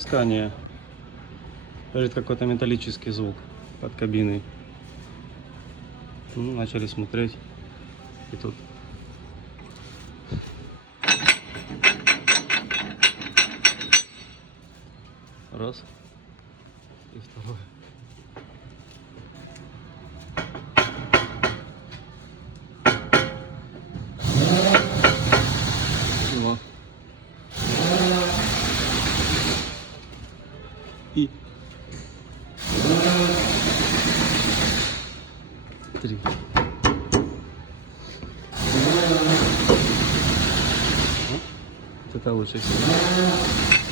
Scania. Говорит, какой-то металлический звук под кабиной. Ну, начали смотреть. И тут раз и второй. Два. И 3. Вот это лучше всего.